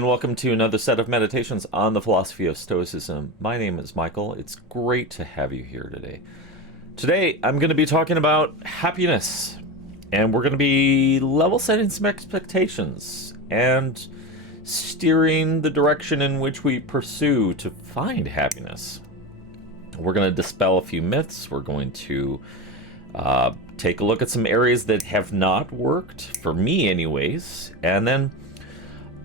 and welcome to another set of meditations on the philosophy of Stoicism. My name is Michael. It's great to have you here today. Today, I'm going to be talking about happiness, and we're going to be level setting some expectations and steering the direction in which we pursue to find happiness. We're going to dispel a few myths. We're going to take a look at some areas that have not worked, for me anyways, and then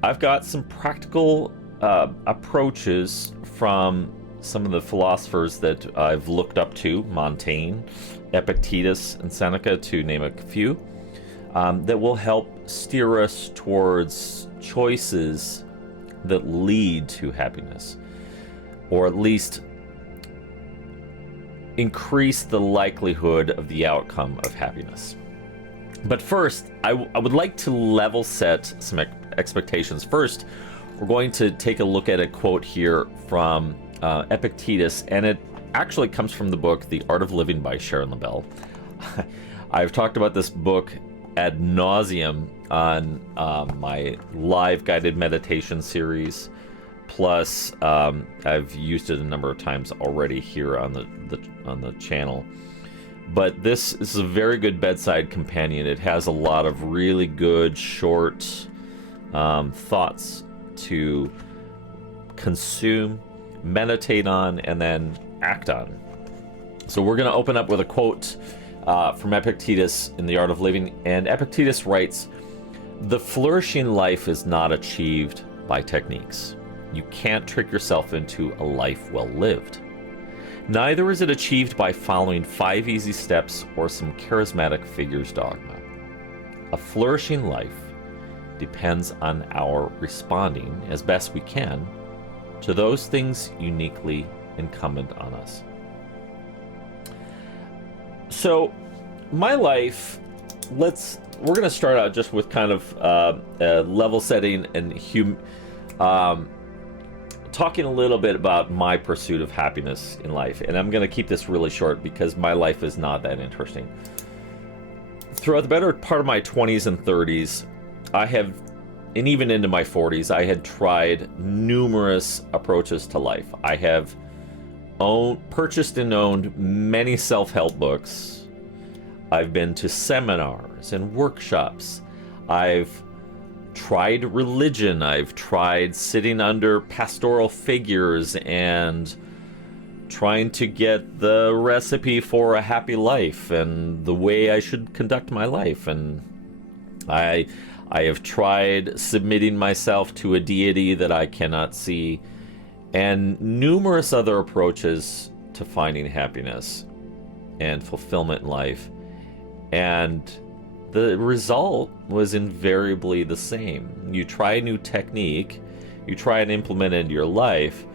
I've got some practical approaches from some of the philosophers that I've looked up to, Montaigne, Epictetus, and Seneca, to name a few, that will help steer us towards choices that lead to happiness, or at least increase the likelihood of the outcome of happiness. But first, I would like to level set some expectations. First, we're going to take a look at a quote here from Epictetus, and it actually comes from the book The Art of Living by Sharon LaBelle. I've talked about this book ad nauseum on my live guided meditation series. Plus, I've used it a number of times already here on the channel. But this is a very good bedside companion. It has a lot of really good short thoughts to consume, meditate on, and then act on. So we're going to open up with a quote from Epictetus in The Art of Living. And Epictetus writes, "The flourishing life is not achieved by techniques. You can't trick yourself into a life well lived. Neither is it achieved by following 5 easy steps or some charismatic figure's dogma. A flourishing life depends on our responding, as best we can, to those things uniquely incumbent on us." So, my life, we're going to start out just with kind of level setting and talking a little bit about my pursuit of happiness in life. And I'm going to keep this really short because my life is not that interesting. Throughout the better part of my 20s and 30s, and even into my 40s, I had tried numerous approaches to life. I have purchased and owned many self-help books. I've been to seminars and workshops. I've tried religion. I've tried sitting under pastoral figures and trying to get the recipe for a happy life and the way I should conduct my life. And I have tried submitting myself to a deity that I cannot see, and numerous other approaches to finding happiness and fulfillment in life. And the result was invariably the same. You try a new technique, you try and implement it into your life,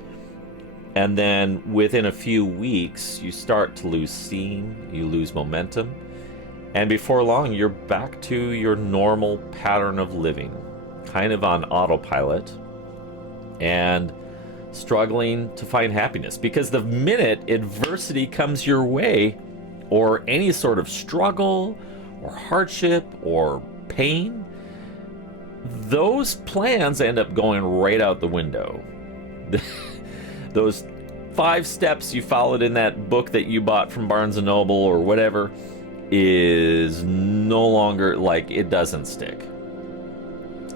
and then within a few weeks, you start to lose steam, you lose momentum, and before long, you're back to your normal pattern of living, kind of on autopilot, and struggling to find happiness. Because the minute adversity comes your way, or any sort of struggle, or hardship, or pain, those plans end up going right out the window. Those 5 steps you followed in that book that you bought from Barnes & Noble or whatever is no longer, it doesn't stick.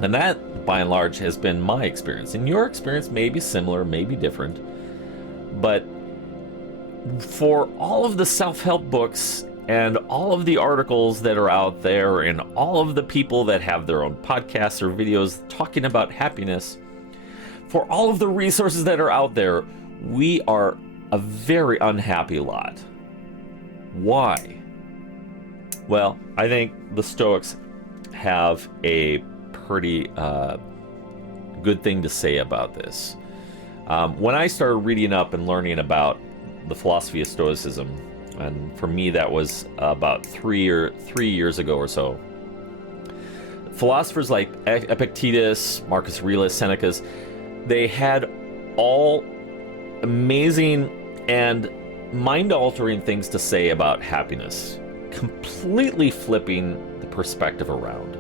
And that, by and large, has been my experience. And your experience may be similar, may be different. But for all of the self-help books and all of the articles that are out there and all of the people that have their own podcasts or videos talking about happiness, for all of the resources that are out there, we are a very unhappy lot. Why? Well, I think the Stoics have a pretty good thing to say about this. When I started reading up and learning about the philosophy of Stoicism, and for me that was about 3 years ago or so, philosophers like Epictetus, Marcus Aurelius, Seneca, they had all amazing and mind-altering things to say about happiness, completely flipping the perspective around.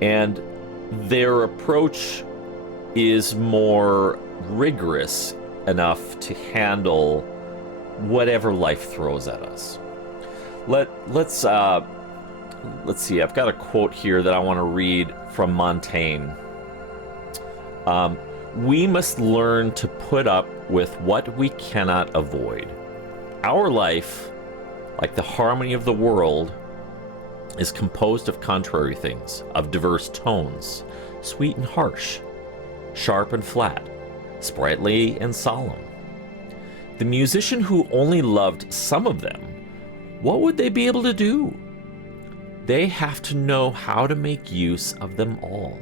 And their approach is more rigorous enough to handle whatever life throws at us. Let's see. I've got a quote here that I want to read from Montaigne. We must learn to put up with what we cannot avoid. Our life, like the harmony of the world, is composed of contrary things, of diverse tones, sweet and harsh, sharp and flat, sprightly and solemn. The musician who only loved some of them, what would they be able to do? They have to know how to make use of them all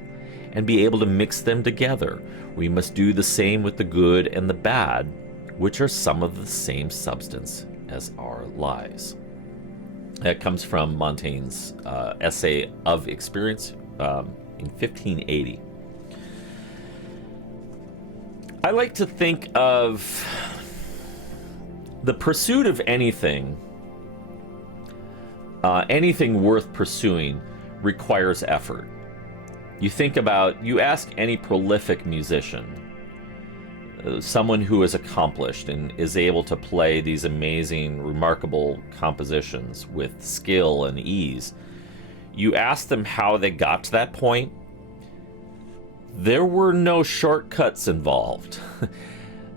and be able to mix them together. We must do the same with the good and the bad, which are some of the same substance as our lives. That comes from Montaigne's essay of experience in 1580. I like to think of the pursuit of anything worth pursuing requires effort. You ask any prolific musician, someone who is accomplished and is able to play these amazing, remarkable compositions with skill and ease, you ask them how they got to that point. There were no shortcuts involved.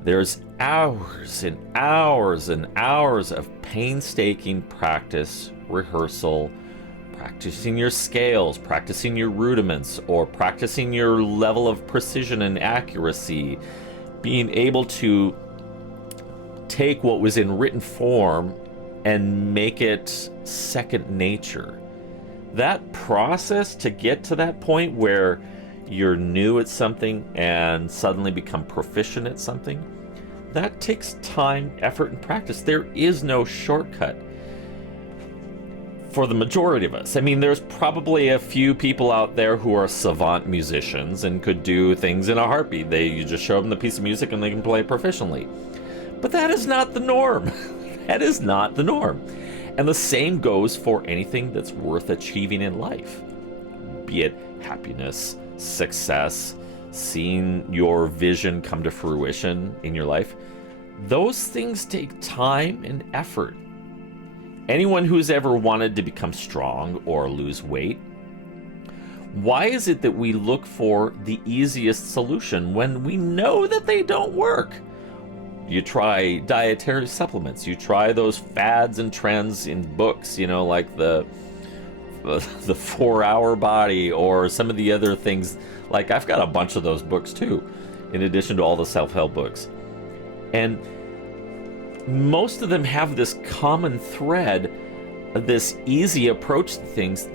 There's hours and hours and hours of painstaking practice, rehearsal, practicing your scales, practicing your rudiments, or practicing your level of precision and accuracy, being able to take what was in written form and make it second nature. That process to get to that point where you're new at something and suddenly become proficient at something, that takes time, effort, and practice. There is no shortcut for the majority of us. I mean, there's probably a few people out there who are savant musicians and could do things in a heartbeat. You just show them the piece of music and they can play it proficiently. But that is not the norm. That is not the norm. And the same goes for anything that's worth achieving in life, be it happiness, success, seeing your vision come to fruition in your life. Those things take time and effort. Anyone who's ever wanted to become strong or lose weight, why is it that we look for the easiest solution when we know that they don't work? You try dietary supplements, you try those fads and trends in books, like the 4-hour body or some of the other things. Like, I've got a bunch of those books too, in addition to all the self-help books. And most of them have this common thread of this easy approach to things,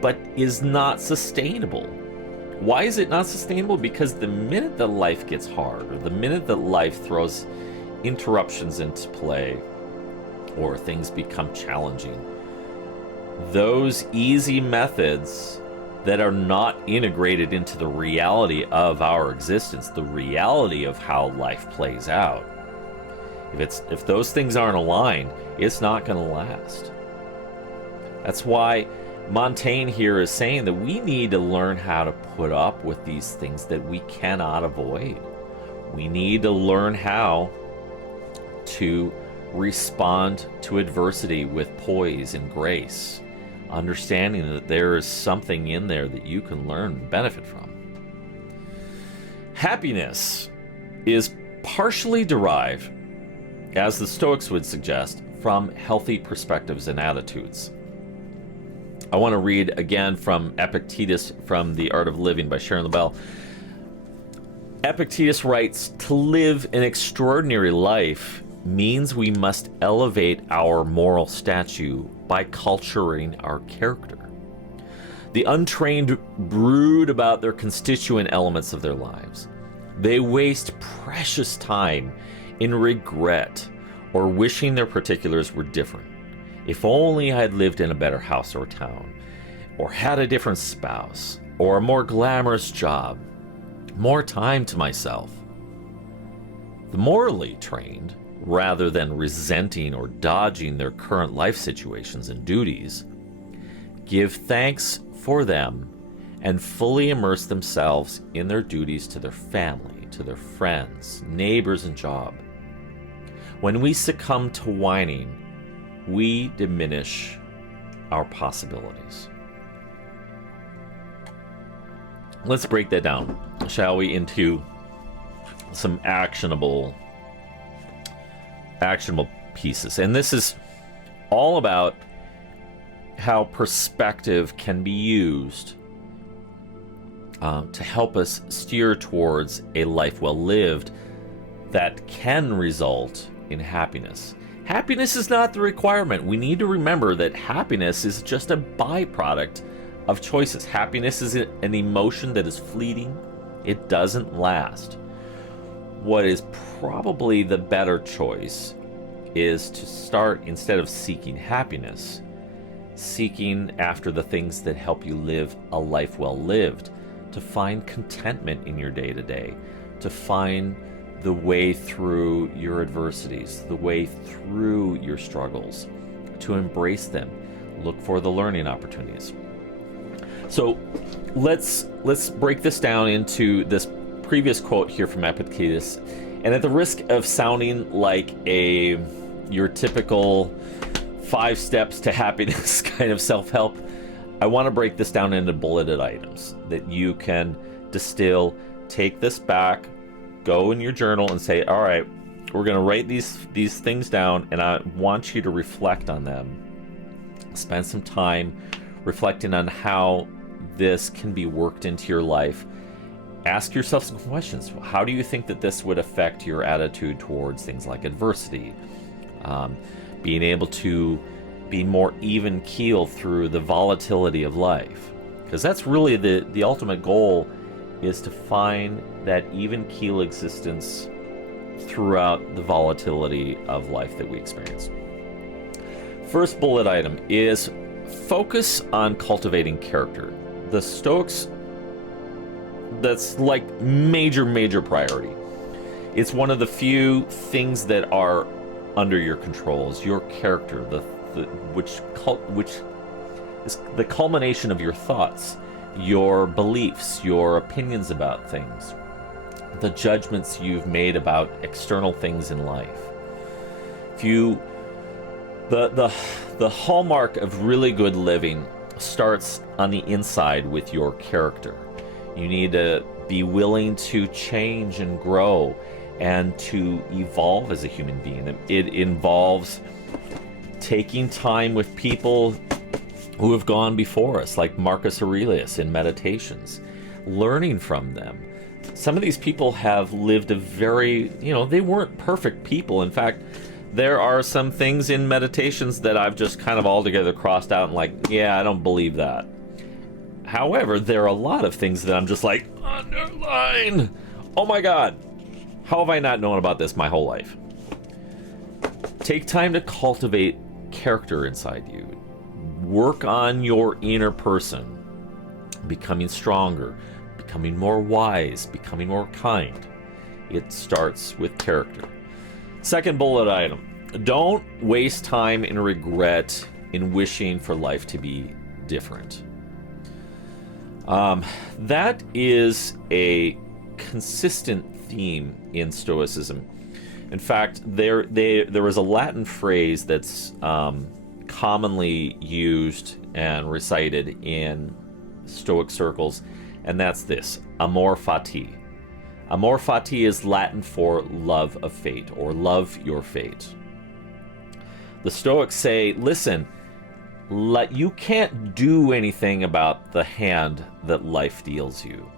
but is not sustainable. Why is it not sustainable? Because the minute that life gets hard, or the minute that life throws interruptions into play, or things become challenging, those easy methods that are not integrated into the reality of our existence, the reality of how life plays out, if those things aren't aligned, it's not going to last. That's why Montaigne here is saying that we need to learn how to put up with these things that we cannot avoid. We need to learn how to respond to adversity with poise and grace, understanding that there is something in there that you can learn and benefit from. Happiness is partially derived, as the Stoics would suggest, from healthy perspectives and attitudes. I want to read again from Epictetus from The Art of Living by Sharon LaBelle. Epictetus writes, "To live an extraordinary life means we must elevate our moral statue by culturing our character. The untrained brood about their constituent elements of their lives. They waste precious time in regret or wishing their particulars were different. If only I had lived in a better house or town, or had a different spouse, or a more glamorous job, more time to myself." The morally trained, rather than resenting or dodging their current life situations and duties, give thanks for them and fully immerse themselves in their duties to their family, to their friends, neighbors, and job. When we succumb to whining, we diminish our possibilities. Let's break that down, shall we, into some actionable pieces. And this is all about how perspective can be used to help us steer towards a life well lived that can result in happiness. Happiness is not the requirement. We need to remember that happiness is just a byproduct of choices. Happiness is an emotion that is fleeting. It doesn't last. What is probably the better choice is to start, instead of seeking happiness, seeking after the things that help you live a life well lived, to find contentment in your day-to-day, to find the way through your adversities, the way through your struggles, to embrace them, look for the learning opportunities. So let's break this down into this previous quote here from Epictetus, and at the risk of sounding like your typical 5 steps to happiness kind of self-help, I want to break this down into bulleted items that you can distill, take this back, go in your journal and say, all right, we're going to write these things down, and I want you to reflect on them. Spend some time reflecting on how this can be worked into your life. Ask yourself some questions. How do you think that this would affect your attitude towards things like adversity? Being able to be more even keeled through the volatility of life. Because that's really the ultimate goal, is to find that even keel existence throughout the volatility of life that we experience. First bullet item is focus on cultivating character. The Stoics, that's like major priority. It's one of the few things that are under your control, is your character, which is the culmination of your thoughts, your beliefs, your opinions about things, the judgments you've made about external things in life. The hallmark of really good living starts on the inside with your character. You need to be willing to change and grow and to evolve as a human being. It involves taking time with people who have gone before us, like Marcus Aurelius in Meditations, learning from them. Some of these people have lived a very, they weren't perfect people. In fact, there are some things in Meditations that I've just kind of altogether crossed out and like, yeah, I don't believe that. However, there are a lot of things that I'm just like, underline. Oh my God, how have I not known about this my whole life? Take time to cultivate character inside you. Work on your inner person, becoming stronger, becoming more wise, becoming more kind. It starts with character. Second bullet item, don't waste time in regret in wishing for life to be different. That is a consistent theme in Stoicism. In fact, there was a Latin phrase that's commonly used and recited in Stoic circles, and that's this: amor fati. Amor fati is Latin for love of fate, or love your fate. The Stoics say, listen, you can't do anything about the hand that life deals you.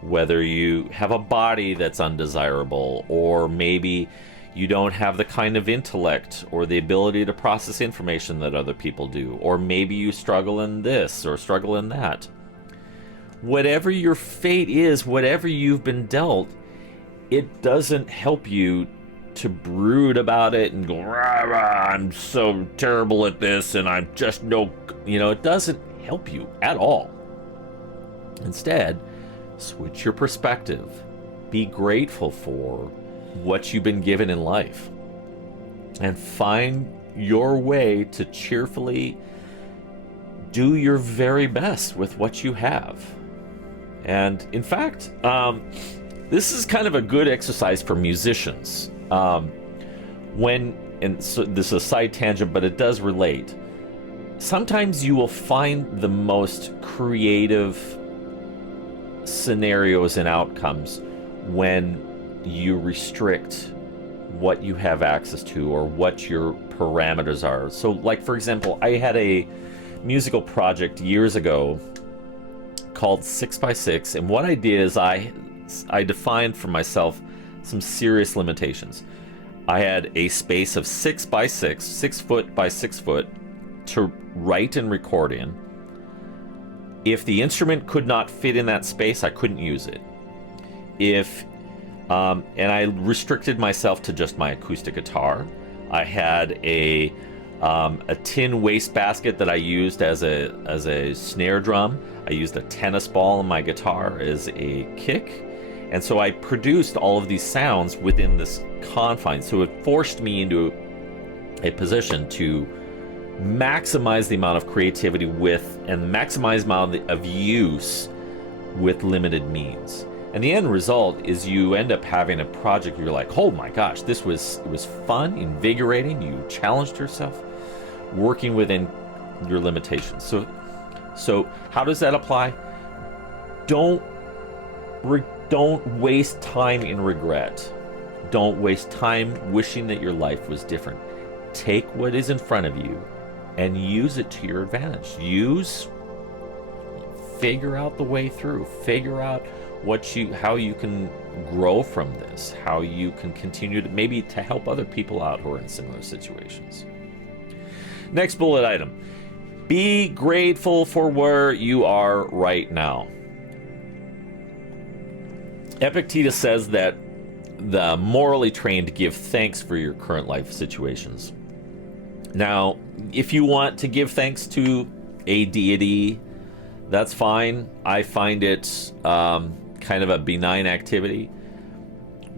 Whether you have a body that's undesirable, or maybe you don't have the kind of intellect or the ability to process information that other people do, or maybe you struggle in this or struggle in that. Whatever your fate is, whatever you've been dealt, it doesn't help you to brood about it and go, rah, rah, I'm so terrible at this and I'm just it doesn't help you at all. Instead, switch your perspective. Be grateful for what you've been given in life, and find your way to cheerfully do your very best with what you have. And in fact, this is kind of a good exercise for musicians. And so this is a side tangent, but it does relate. Sometimes you will find the most creative scenarios and outcomes when you restrict what you have access to or what your parameters are. So, like, for example, I had a musical project years ago called 6x6, and what I did is I defined for myself some serious limitations. I had a space of 6x6, 6 foot by 6 foot, to write and record in. If the instrument could not fit in that space, I couldn't use it. And I restricted myself to just my acoustic guitar. I had a tin wastebasket that I used as a snare drum. I used a tennis ball in my guitar as a kick. And so I produced all of these sounds within this confine. So it forced me into a position to maximize the amount of creativity with and maximize the amount of use with limited means. And the end result is you end up having a project where you're like, oh my gosh, it was fun, invigorating. You challenged yourself, working within your limitations. So how does that apply? Don't waste time in regret. Don't waste time wishing that your life was different. Take what is in front of you and use it to your advantage. Figure out the way through. Figure out how you can grow from this, how you can continue to maybe to help other people out who are in similar situations. Next bullet item. Be grateful for where you are right now. Epictetus says that the morally trained give thanks for your current life situations. Now, if you want to give thanks to a deity, that's fine. I find it kind of a benign activity.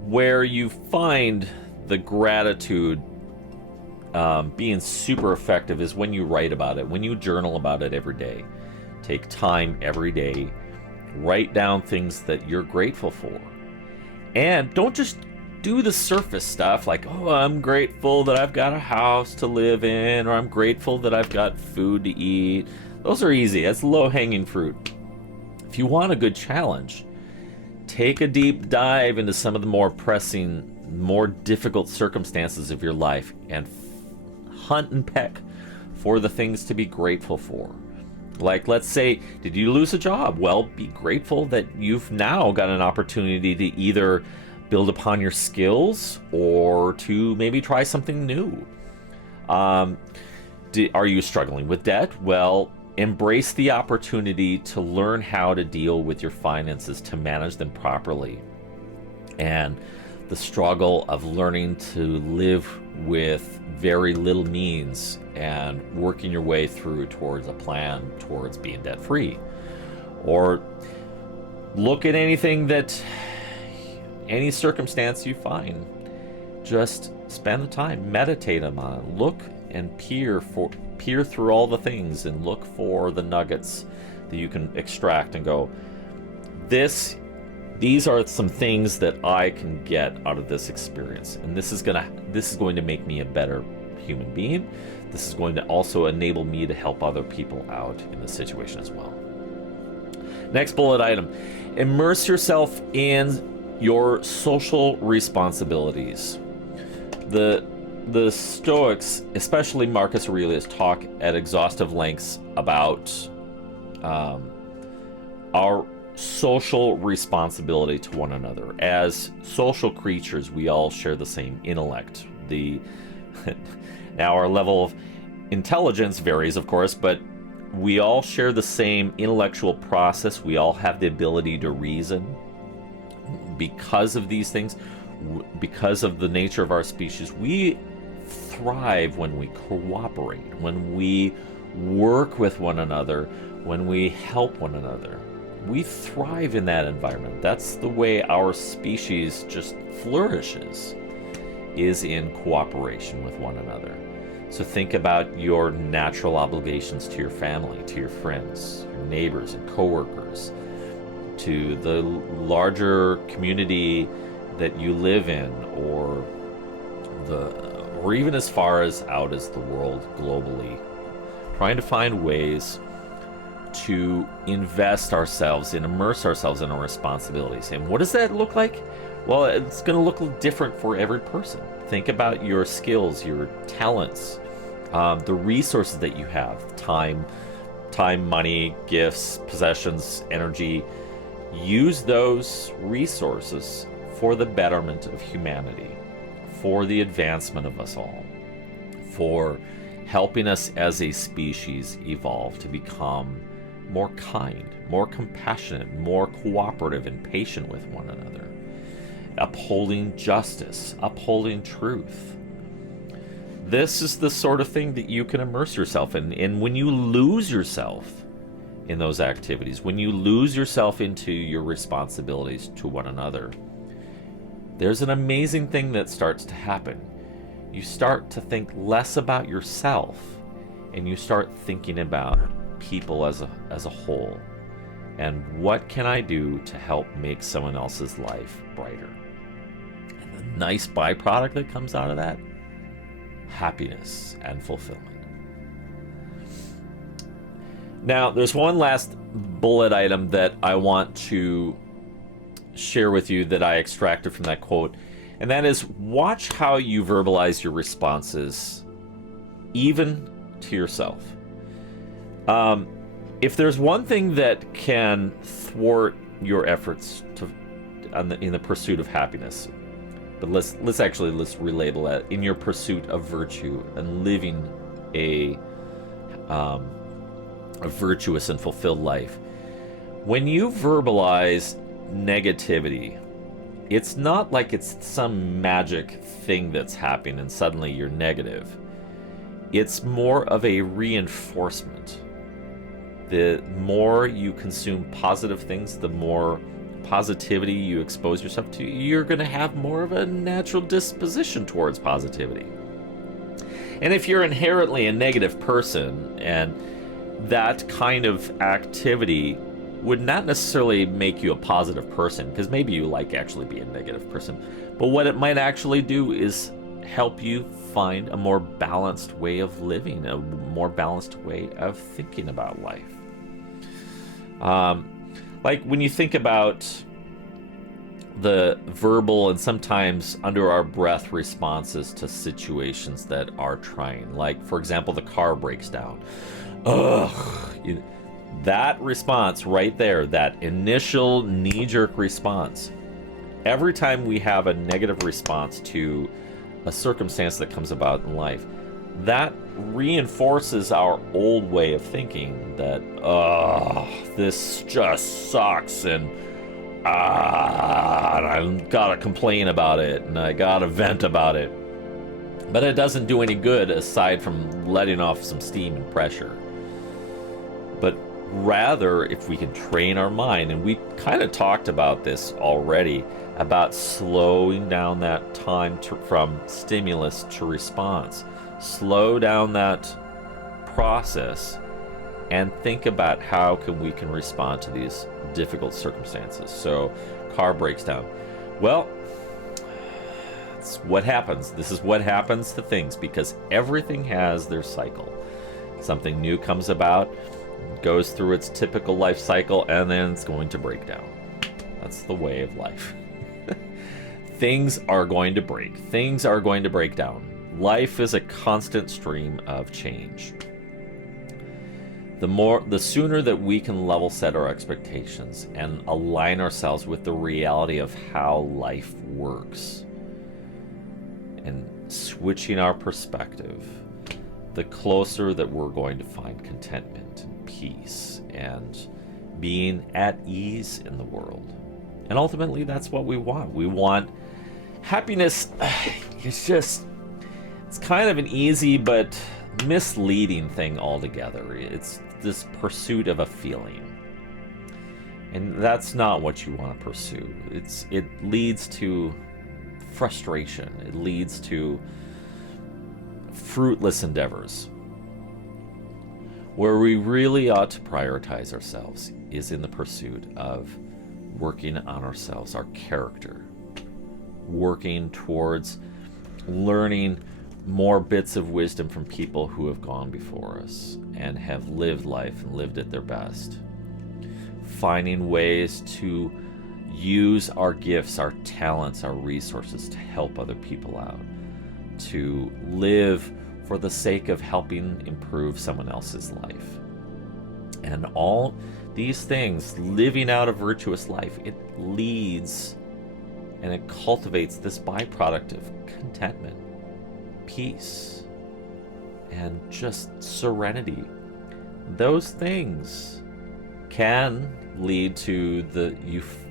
Where you find the gratitude being super effective is when you write about it, when you journal about it every day. Take time every day, write down things that you're grateful for. And don't just do the surface stuff like, oh, I'm grateful that I've got a house to live in, or I'm grateful that I've got food to eat. Those are easy. That's low-hanging fruit. If you want a good challenge, take a deep dive into some of the more pressing, more difficult circumstances of your life and hunt and peck for the things to be grateful for. Like, let's say, did you lose a job? Well, be grateful that you've now got an opportunity to either build upon your skills or to maybe try something new. Are you struggling with debt? Well, embrace the opportunity to learn how to deal with your finances, to manage them properly. And the struggle of learning to live with very little means and working your way through towards a plan towards being debt free. Or look at any circumstance you find. Just spend the time, meditate on it, look and peer through all the things and look for the nuggets that you can extract and go, these are some things that I can get out of this experience, and this is going to make me a better human being. This is going to also enable me to help other people out in the situation as well. Next bullet item. Immerse yourself in your social responsibilities. The Stoics, especially Marcus Aurelius, talk at exhaustive lengths about our social responsibility to one another. As social creatures, we all share the same intellect. Now, our level of intelligence varies, of course, but we all share the same intellectual process. We all have the ability to reason. Because of these things, because of the nature of our species, we thrive when we cooperate, when we work with one another, when we help one another. We thrive in that environment. That's the way our species just flourishes, is in cooperation with one another. So think about your natural obligations to your family, to your friends, your neighbors and coworkers, to the larger community that you live in, or even as far as out as the world globally, trying to find ways to invest ourselves and immerse ourselves in our responsibilities. And what does that look like? Well, it's going to look different for every person. Think about your skills, your talents, the resources that you have, time, money, gifts, possessions, energy. Use those resources for the betterment of humanity, for the advancement of us all, for helping us as a species evolve to become more kind, more compassionate, more cooperative and patient with one another, upholding justice, upholding truth. This is the sort of thing that you can immerse yourself in. And when you lose yourself in those activities, when you lose yourself into your responsibilities to one another, there's an amazing thing that starts to happen. You start to think less about yourself, and you start thinking about people as a whole. And what can I do to help make someone else's life brighter? And the nice byproduct that comes out of that, happiness and fulfillment. Now, there's one last bullet item that I want to share with you that I extracted from that quote, and that is, watch how you verbalize your responses, even to yourself. If there's one thing that can thwart your efforts in the pursuit of happiness, but let's relabel that, in your pursuit of virtue and living a virtuous and fulfilled life, when you verbalize negativity, it's not like it's some magic thing that's happening and suddenly you're negative. It's more of a reinforcement. The more you consume positive things, the more positivity you expose yourself to, you're going to have more of a natural disposition towards positivity. And if you're inherently a negative person, and that kind of activity would not necessarily make you a positive person, because maybe you like actually being a negative person, but what it might actually do is help you find a more balanced way of living, a more balanced way of thinking about life. Like when you think about the verbal and sometimes under our breath responses to situations that are trying, like for example, the car breaks down. That response right there, that initial knee-jerk response, every time we have a negative response to a circumstance that comes about in life, that reinforces our old way of thinking that, this just sucks, and I gotta complain about it, and I gotta vent about it. But it doesn't do any good aside from letting off some steam and pressure. But rather, if we can train our mind, and we kind of talked about this already, about slowing down that time from stimulus to response, slow down that process and think about how we can respond to these difficult circumstances. So, car breaks down. Well, it's what happens. This is what happens to things, because everything has their cycle. Something new comes about, goes through its typical life cycle, and then it's going to break down. That's the way of life. Things are going to break. Things are going to break down. Life is a constant stream of change. The sooner that we can level set our expectations and align ourselves with the reality of how life works, and switching our perspective, the closer that we're going to find contentment and peace and being at ease in the world. And ultimately, that's what we want. We want happiness. It's kind of an easy but misleading thing altogether. It's this pursuit of a feeling. And that's not what you want to pursue. It leads to frustration. It leads to fruitless endeavors. Where we really ought to prioritize ourselves is in the pursuit of working on ourselves, our character, working towards learning more bits of wisdom from people who have gone before us and have lived life and lived it their best. Finding ways to use our gifts, our talents, our resources to help other people out, to live for the sake of helping improve someone else's life. And all these things, living out a virtuous life, it leads and it cultivates this byproduct of contentment, peace, and just serenity. Those things can lead to the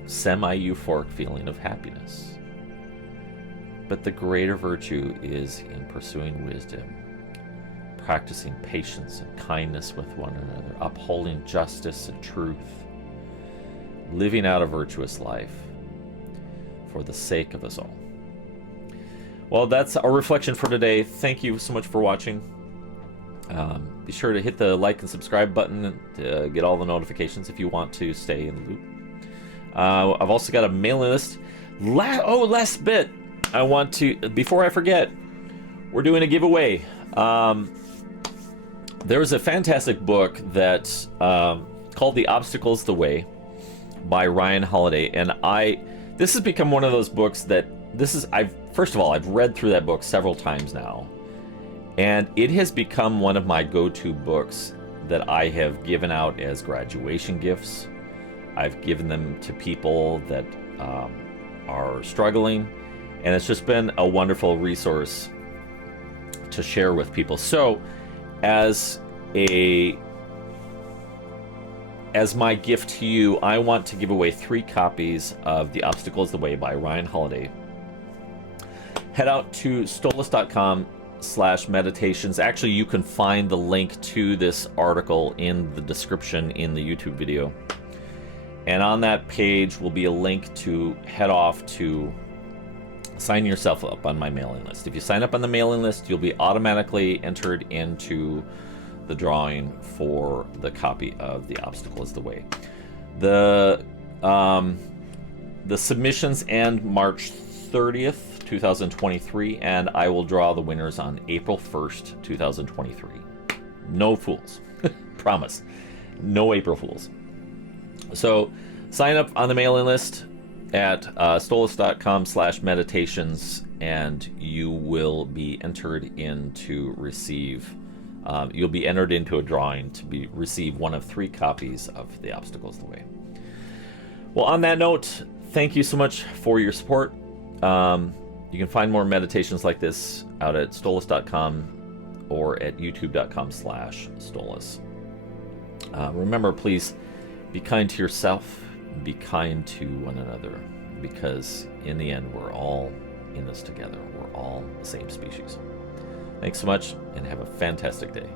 semi-euphoric feeling of happiness. But the greater virtue is in pursuing wisdom, practicing patience and kindness with one another, upholding justice and truth, living out a virtuous life for the sake of us all. Well, that's our reflection for today. Thank you so much for watching. Be sure to hit the like and subscribe button to get all the notifications if you want to stay in the loop. I've also got a mailing list. Last bit. I want to, before I forget, we're doing a giveaway. There was a fantastic book that called The Obstacle's the Way by Ryan Holiday, and this has become one of those books that first of all, I've read through that book several times now, and it has become one of my go-to books that I have given out as graduation gifts. I've given them to people that are struggling, and it's just been a wonderful resource to share with people. So as my gift to you, I want to give away 3 copies of The Obstacle is the Way by Ryan Holiday. Head out to stolace.com/meditations. Actually, you can find the link to this article in the description in the YouTube video. And on that page will be a link to head off to sign yourself up on my mailing list. If you sign up on the mailing list, you'll be automatically entered into the drawing for the copy of The Obstacle is the Way. The submissions end March 30th, 2023, and I will draw the winners on April 1st, 2023. No fools. Promise. No April Fools. So sign up on the mailing list at stolace.com/meditations, and you will be entered into receive. You'll be entered into a drawing to receive one of 3 copies of The Obstacle is the Way. Well, on that note, thank you so much for your support. You can find more meditations like this out at stolace.com or at youtube.com/stolace. Remember, please be kind to yourself, be kind to one another, because in the end, we're all in this together. We're all the same species. Thanks so much, and have a fantastic day.